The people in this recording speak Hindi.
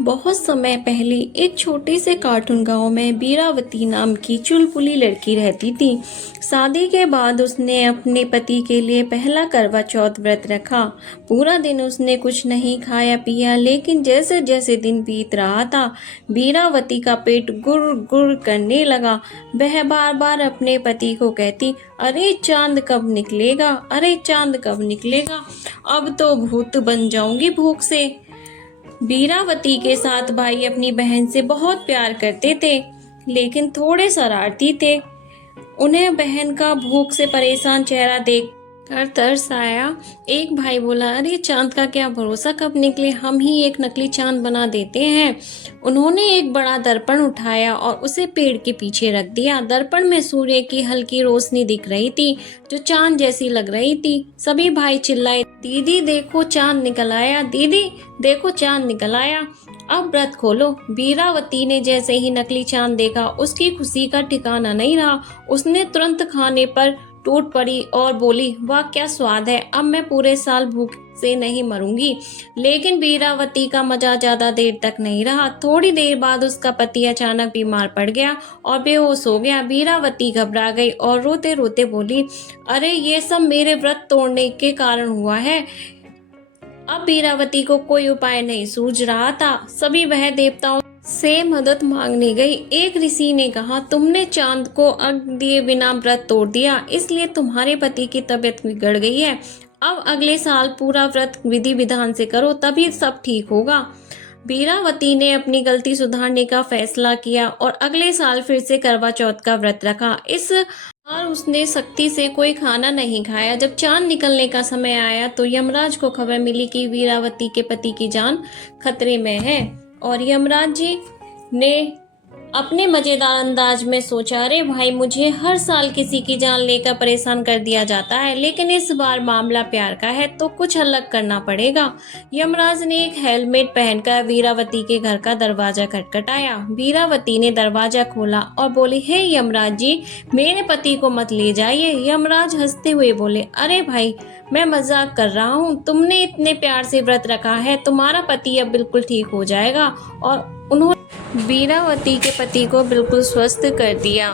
बहुत समय पहले एक छोटे से कार्टून गांव में बीरावती नाम की चुलबुली लड़की रहती थी। शादी के बाद उसने अपने पति के लिए पहला करवा चौथ व्रत रखा। पूरा दिन उसने कुछ नहीं खाया पिया, लेकिन जैसे जैसे दिन बीत रहा था, बीरावती का पेट गुर गुर करने लगा। वह बार बार अपने पति को कहती, अरे चांद कब निकलेगा, अरे चांद कब निकलेगा, अब तो भूत बन जाऊंगी भूख से। बीरावती के सात भाई अपनी बहन से बहुत प्यार करते थे, लेकिन थोड़े शरारती थे। उन्हें बहन का भूख से परेशान चेहरा देख कर तरस आया। एक भाई बोला, अरे चांद का क्या भरोसा कब निकले, हम ही एक नकली चांद बना देते हैं। उन्होंने एक बड़ा दर्पण उठाया और उसे पेड़ के पीछे रख दिया। दर्पण में सूर्य की हल्की रोशनी दिख रही थी, जो चांद जैसी लग रही थी। सभी भाई चिल्लाए, दीदी देखो चांद निकल आया, दीदी देखो चांद निकल आया, अब व्रत खोलो। बीरावती ने जैसे ही नकली चांद देखा, उसकी खुशी का ठिकाना नहीं रहा। उसने तुरंत खाने पर टूट पड़ी और बोली, वाह क्या स्वाद है, अब मैं पूरे साल भूख से नहीं मरूंगी। लेकिन बीरावती का मजा ज्यादा देर तक नहीं रहा। थोड़ी देर बाद उसका पति अचानक बीमार पड़ गया और बेहोश हो गया। बीरावती घबरा गई और रोते रोते बोली, अरे ये सब मेरे व्रत तोड़ने के कारण हुआ है। अब बीरावती को कोई उपाय नहीं सूझ रहा था। सभी वह देवताओं से मदद मांगने गई। एक ऋषि ने कहा, तुमने चांद को अर्घ दिए बिना व्रत तोड़ दिया, इसलिए तुम्हारे पति की तबीयत बिगड़ गई है। अब अगले साल पूरा व्रत विधि विधान से करो, तभी सब ठीक होगा। बीरावती ने अपनी गलती सुधारने का फैसला किया और अगले साल फिर से करवा चौथ का व्रत रखा। इस बार उसने सख्ती से कोई खाना नहीं खाया। जब चांद निकलने का समय आया तो यमराज को खबर मिली कि बीरावती के पति की जान खतरे में है, और यमराज जी ने अपने मजेदार अंदाज में सोचा, अरे भाई मुझे हर साल किसी की जान लेकर परेशान कर दिया जाता है, लेकिन इस बार मामला प्यार का है तो कुछ अलग करना पड़ेगा। यमराज ने एक हेलमेट पहनकर बीरावती के घर का दरवाजा खटखटाया। बीरावती ने दरवाजा खोला और बोली, हे यमराज जी, मेरे पति को मत ले जाइए। यमराज हंसते हुए बोले, अरे भाई मैं मजाक कर रहा हूँ, तुमने इतने प्यार से व्रत रखा है, तुम्हारा पति अब बिल्कुल ठीक हो जाएगा। और उन्होंने बीरावती के पति को बिल्कुल स्वस्थ कर दिया।